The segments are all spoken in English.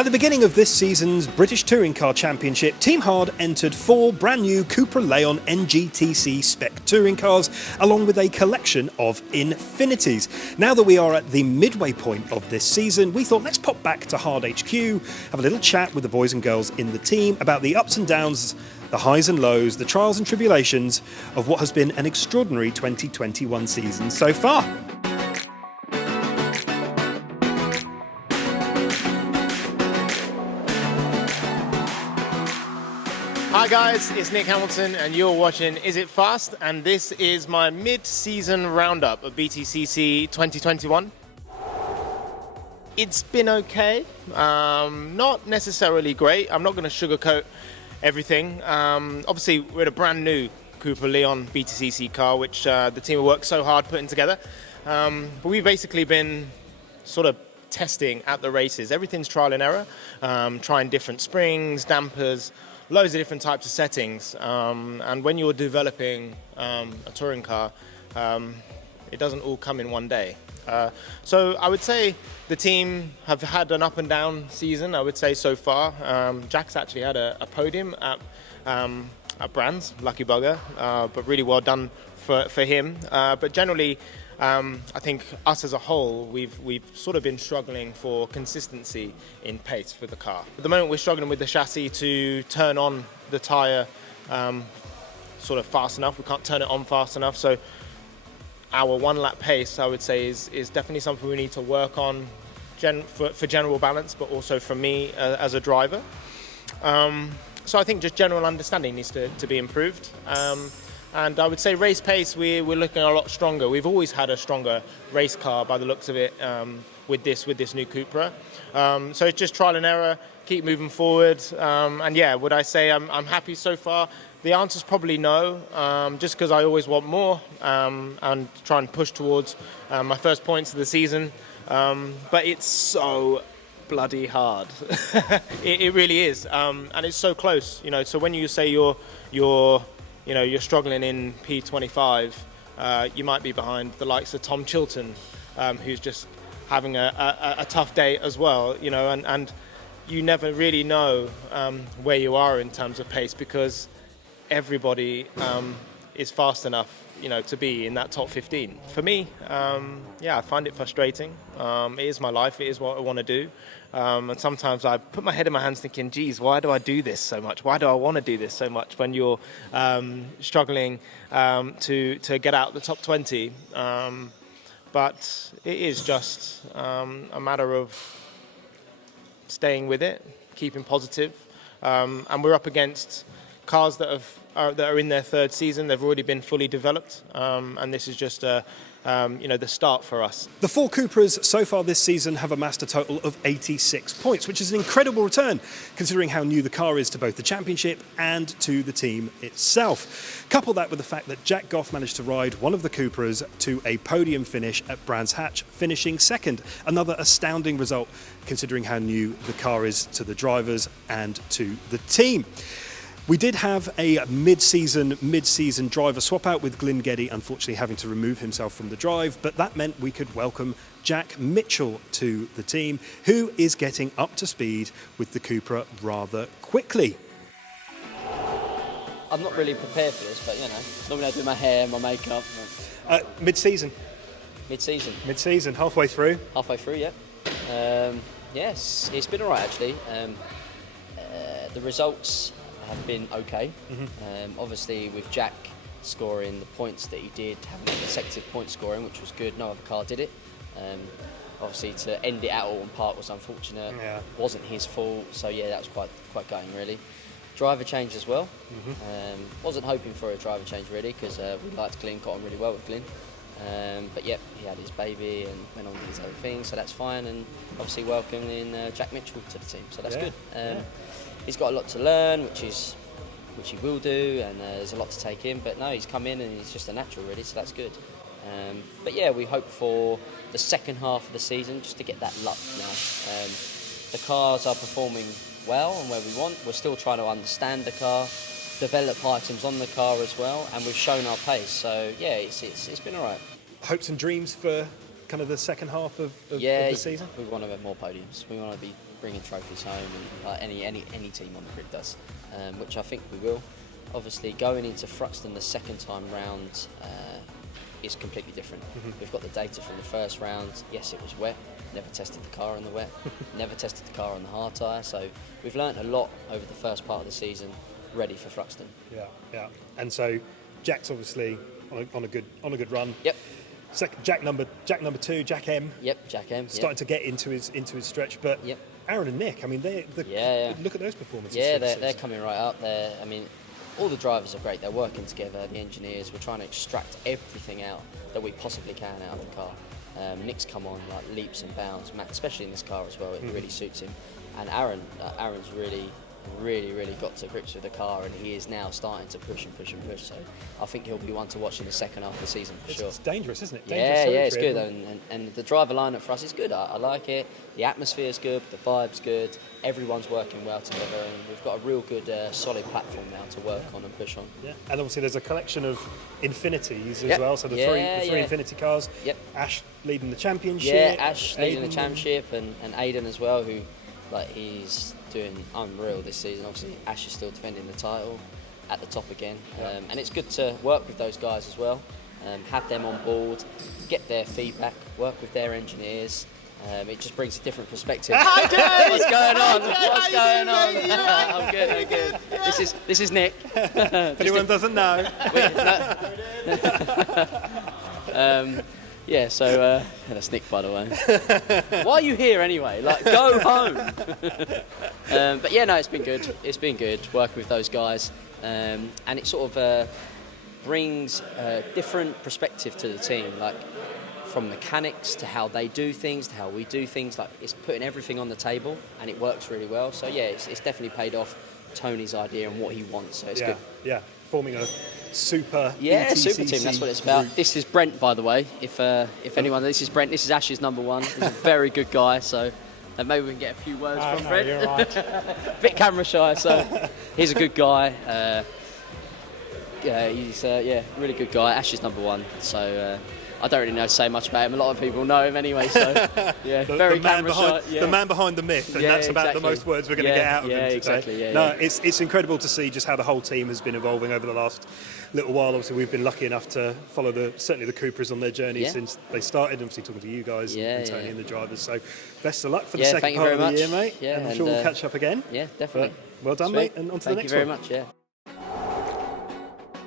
At the beginning of this season's British Touring Car Championship, Team HARD entered 4 brand new Cupra Leon NGTC spec touring cars, along with a collection of Infinities. Now that we are at the midway point of this season, we thought let's pop back to HARD HQ, have a little chat with the boys and girls in the team about the ups and downs, the highs and lows, the trials and tribulations of what has been an extraordinary 2021 season so far. Hi guys, it's Nic Hamilton and you're watching Is It Fast? And this is my mid-season roundup of BTCC 2021. It's been okay, not necessarily great. I'm not going to sugarcoat everything. Obviously we're a brand new Cupra Leon BTCC car, which the team have worked so hard putting together. But we've basically been sort of testing at the races. Everything's trial and error, trying different springs, dampers, loads of different types of settings, and when you're developing a touring car, it doesn't all come in one day. So I would say the team have had an up and down season, I would say so far. Jack's actually had a podium at Brands, lucky bugger, but really well done for him. But generally, I think us as a whole, we've sort of been struggling for consistency in pace for the car. At the moment, we're struggling with the chassis to turn on the tyre sort of fast enough. We can't turn it on fast enough. So our one-lap pace, I would say, is definitely something we need to work on for general balance, but also for me as a driver. So I think just general understanding needs to be improved. And I would say race pace, we're looking a lot stronger. We've always had a stronger race car by the looks of it with this new Cupra. So it's just trial and error, keep moving forward. And yeah, would I say I'm happy so far? The answer's probably no, just because I always want more and try and push towards my first points of the season. But it's so bloody hard. It really is, and it's so close. You know, so when you say you're struggling in P25, you might be behind the likes of Tom Chilton, who's just having a tough day as well, you know, and you never really know where you are in terms of pace because everybody is fast enough, you know, to be in that top 15. For me, yeah, I find it frustrating. It is my life, it is what I want to do. And sometimes I put my head in my hands thinking, geez, why do I do this so much? Why do I want to do this so much when you're struggling to get out the top 20? But it is just a matter of staying with it, keeping positive. And we're up against cars that are in their third season. They've already been fully developed, and this is just the start for us. The 4 Cupras so far this season have amassed a total of 86 points, which is an incredible return considering how new the car is to both the championship and to the team itself. Couple that with the fact that Jack Goff managed to ride one of the Cupras to a podium finish at Brands Hatch, finishing second. Another astounding result considering how new the car is to the drivers and to the team. We did have a mid-season driver swap out with Glyn Geddy unfortunately having to remove himself from the drive, but that meant we could welcome Jack Mitchell to the team, who is getting up to speed with the Cupra rather quickly. I'm not really prepared for this, but you know, normally I do my hair, my makeup. Mid-season. Mid-season. Mid-season, halfway through. Halfway through, yeah. Yes, it's been alright actually. The results have been okay. Obviously with Jack scoring the points that he did, having a consecutive point scoring, which was good, no other car did it. Obviously to end it out at Alton Park was unfortunate, wasn't his fault, so yeah, that was quite gutting really. Driver change as well. Wasn't hoping for a driver change really, because we liked Glyn, got on really well with Glyn. But yeah, he had his baby and went on with his own thing, so that's fine, and obviously welcoming Jack Mitchell to the team, so that's good. He's got a lot to learn, which he will do, and there's a lot to take in, but no, he's come in and he's just a natural really, so that's good. But yeah, we hope for the second half of the season just to get that luck now. The cars are performing well and where we want. We're still trying to understand the car, develop items on the car as well, and we've shown our pace, so yeah, it's been all right. Hopes and dreams for kind of the second half of the season? We want to have more podiums. We want to be bringing trophies home, and like any team on the grid does, which I think we will. Obviously, going into Thruxton the second time round is completely different. We've got the data from the first round. Yes, it was wet. Never tested the car in the wet. Never tested the car on the hard tyre. So we've learnt a lot over the first part of the season, ready for Thruxton. Yeah. And so Jack's obviously on a good run. Yep. Jack number 2, Jack M. Yep, Jack M. Starting to get into his stretch, but yep. Aaron and Nick, I mean, look at those performances. Yeah, they're coming right up there. I mean, all the drivers are great. They're working together. The engineers, we're trying to extract everything out that we possibly can out of the car. Nick's come on like leaps and bounds, especially in this car as well. It really suits him. And Aaron's really got to grips with the car, and he is now starting to push. So I think he'll be one to watch in the second half of the season for sure. It's dangerous, isn't it? Yeah, it's good. And the driver lineup for us is good. I like it. The atmosphere's good. The vibe's good. Everyone's working well together, and we've got a real good, solid platform now to work on and push on. Yeah, and obviously there's a collection of Infinities as well. So the three Infinity cars. Yep. Ash leading the championship. Yeah, Ash leading the championship, and Aidan as well, who he's doing unreal this season. Obviously, Ash is still defending the title at the top again, and it's good to work with those guys as well. Have them on board, get their feedback, work with their engineers. It just brings a different perspective. What's going on? What's going on? I'm good. This is Nick. If anyone doesn't know. Yeah, so that's Nick, by the way. Why are you here anyway? Like, go home. But yeah, no, it's been good. It's been good working with those guys, and it sort of brings a different perspective to the team, like from mechanics to how they do things to how we do things. Like, it's putting everything on the table, and it works really well. So yeah, it's definitely paid off. Tony's idea and what he wants, so it's good. Yeah, forming a super BTCC super team. That's what it's about. Group. This is Brent, by the way. If anyone, this is Brent. This is Ash's number 1. He's a very good guy. So maybe we can get a few words from Brent. You're right. Bit camera shy, so he's a good guy. He's really good guy. Ash is number 1. So. I don't really know to say much about him. A lot of people know him anyway, so yeah, very camera shy. The man behind the myth, and that's about the most words we're going to get out of him today. Exactly. It's incredible to see just how the whole team has been evolving over the last little while. Obviously, we've been lucky enough to follow certainly the Cupras on their journey since they started. Obviously, talking to you guys and Tony and the drivers. So, best of luck for the second part of the year, mate. Yeah, and I'm sure we'll catch up again. Yeah, definitely. But well done, mate, and on to the next one. Thank you very much. Yeah.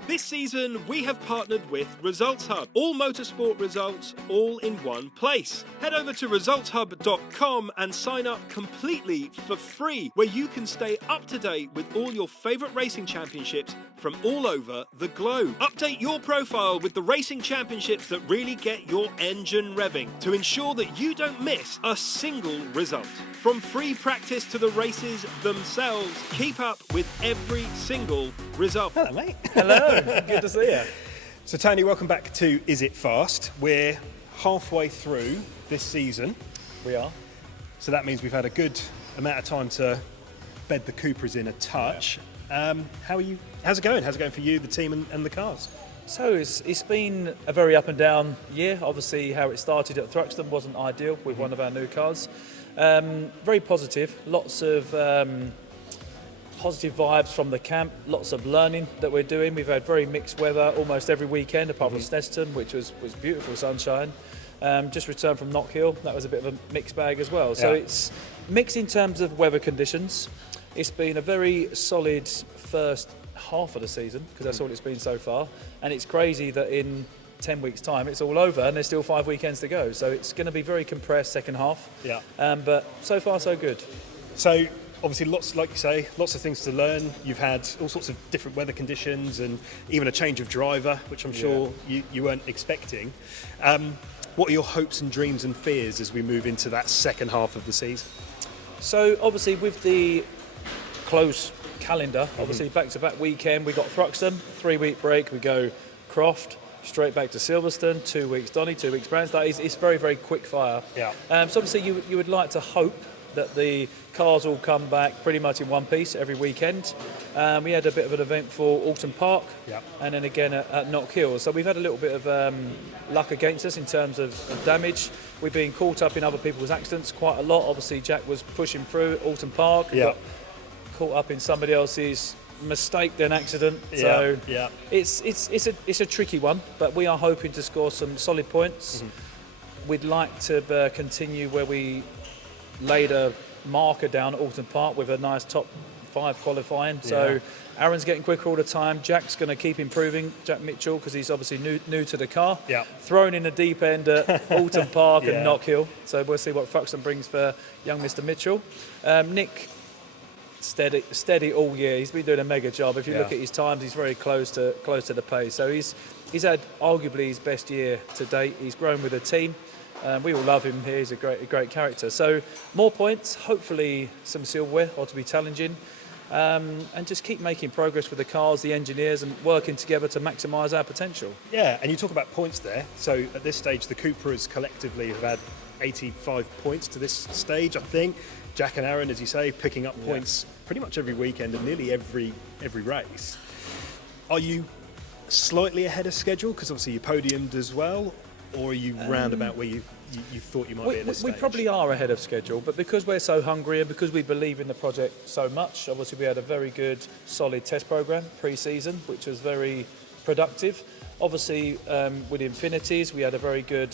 This season, we have partnered with Results Hub. All motorsport results, all in one place. Head over to resultshub.com and sign up completely for free, where you can stay up to date with all your favourite racing championships from all over the globe. Update your profile with the racing championships that really get your engine revving to ensure that you don't miss a single result. From free practice to the races themselves, keep up with every single result. Hello, mate. Hello. Good to see you. So, Tony, welcome back to Is It Fast? We're halfway through this season. We are. So that means we've had a good amount of time to bed the Cupras in a touch. How are you? How's it going? How's it going for you, the team, and the cars? So it's been a very up and down year. Obviously, how it started at Thruxton wasn't ideal with one of our new cars. Very positive. Lots of positive vibes from the camp. Lots of learning that we're doing. We've had very mixed weather almost every weekend, apart from Snetterton, which was beautiful sunshine. Just returned from Knock Hill. That was a bit of a mixed bag as well. So it's mixed in terms of weather conditions. It's been a very solid first half of the season, because that's all it's been so far. And it's crazy that in 10 weeks' time it's all over and there's still 5 weekends to go. So it's going to be very compressed second half. But so far so good. So obviously lots, like you say, lots of things to learn. You've had all sorts of different weather conditions and even a change of driver, which I'm sure you weren't expecting. What are your hopes and dreams and fears as we move into that second half of the season? So obviously with the close calendar, obviously back-to-back weekend, we got Thruxton, 3-week break, we go Croft, straight back to Silverstone, 2 weeks Donny, 2 weeks Brands. It's very, very quick fire. So obviously you would like to hope that the cars all come back pretty much in one piece every weekend. We had a bit of an event for Alton Park, and then again at Knock Hill. So we've had a little bit of luck against us in terms of damage. We've been caught up in other people's accidents quite a lot. Obviously, Jack was pushing through at Alton Park, got caught up in somebody else's mistake, then accident. So it's a tricky one, but we are hoping to score some solid points. We'd like to continue where we laid a marker down at Alton Park with a nice top 5 qualifying. So Aaron's getting quicker all the time. Jack's going to keep improving, Jack Mitchell, because he's obviously new to the car. Thrown in the deep end at Alton Park and Knock Hill. So we'll see what Thruxton brings for young Mr. Mitchell. Nick, steady all year. He's been doing a mega job. If you look at his times, he's very close to the pace. So he's had arguably his best year to date. He's grown with the team. We all love him here. He's a great character. So more points, hopefully some silverware or to be challenging, and just keep making progress with the cars, the engineers, and working together to maximise our potential. Yeah, and you talk about points there. So at this stage, the Cupras collectively have had 85 points to this stage, I think. Jack and Aaron, as you say, picking up points pretty much every weekend and nearly every race. Are you slightly ahead of schedule? Because obviously you podiumed as well. Or are you round about where you thought you might be at this stage? We probably are ahead of schedule, but because we're so hungry and because we believe in the project so much, obviously we had a very good, solid test programme pre-season, which was very productive. Obviously, with Infinities, we had a very good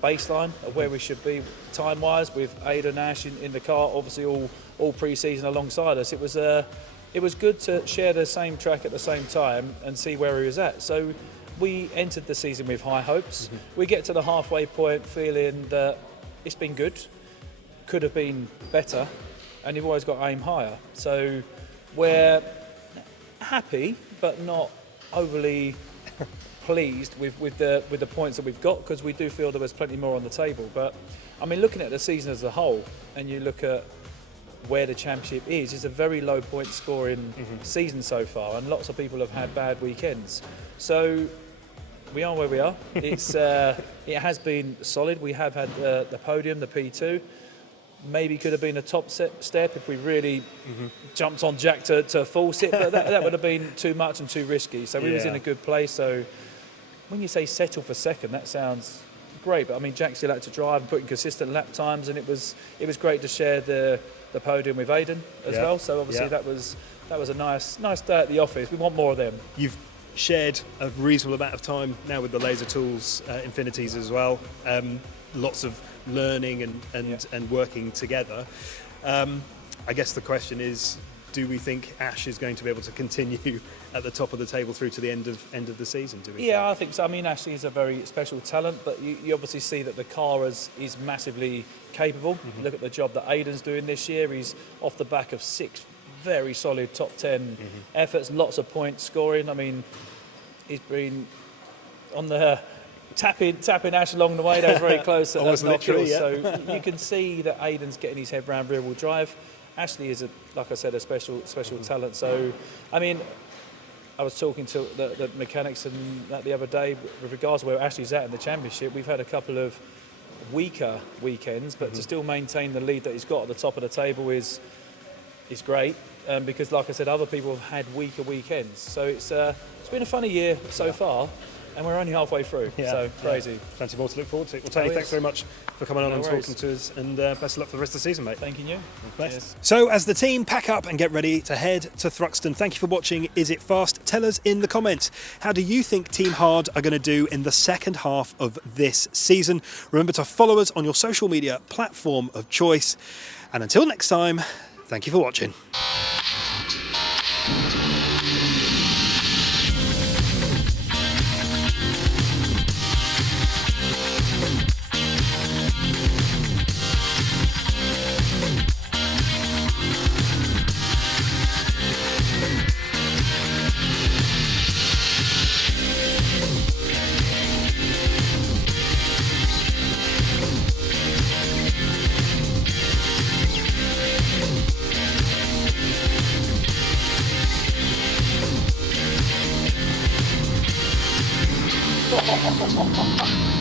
baseline of where we should be time-wise with Aiden and Ash in the car, obviously all pre-season alongside us. It was good to share the same track at the same time and see where he was at. So we entered the season with high hopes. We get to the halfway point feeling that it's been good, could have been better, and you've always got to aim higher. So we're happy, but not overly pleased with the points that we've got, because we do feel there was plenty more on the table. But I mean, looking at the season as a whole, and you look at where the championship is, it's a very low point scoring season so far, and lots of people have had bad weekends. So we are where we are. It's it has been solid. We have had the podium, the P2. Maybe could have been a top step if we really jumped on Jack to force it, but that would have been too much and too risky. So we was in a good place. So when you say settle for second, that sounds great. But I mean, Jack still had to drive and put in consistent lap times, and it was great to share the podium with Aiden as well. So obviously that was a nice day at the office. We want more of them. You've shared a reasonable amount of time now with the Laser Tools Infinities as well. Lots of learning and working together. I guess the question is, do we think Ash is going to be able to continue at the top of the table through to the end of the season? I think so. I mean, Ashley is a very special talent, but you obviously see that the car is massively capable. Look at the job that Aiden's doing this year. He's off the back of 6 very solid top 10 efforts, lots of points scoring. I mean, he's been on the tapping Ash along the way. That was very close at Knock Hill. So you can see that Aiden's getting his head round rear-wheel drive. Ashley is, like I said, a special talent. So, I mean, I was talking to the mechanics and that the other day with regards to where Ashley's at in the championship. We've had a couple of weaker weekends, but to still maintain the lead that he's got at the top of the table is great. Because, like I said, other people have had weaker weekends. So it's been a funny year so far, and we're only halfway through. So crazy. Plenty more to look forward to. Well, Tony, thanks very much for coming on and talking to us, and best of luck for the rest of the season, mate. Thanking you. Yes. So as the team pack up and get ready to head to Thruxton, thank you for watching Is It Fast? Tell us in the comments, how do you think Team Hard are going to do in the second half of this season? Remember to follow us on your social media platform of choice. And until next time, thank you for watching. Ha ha ha ha ha!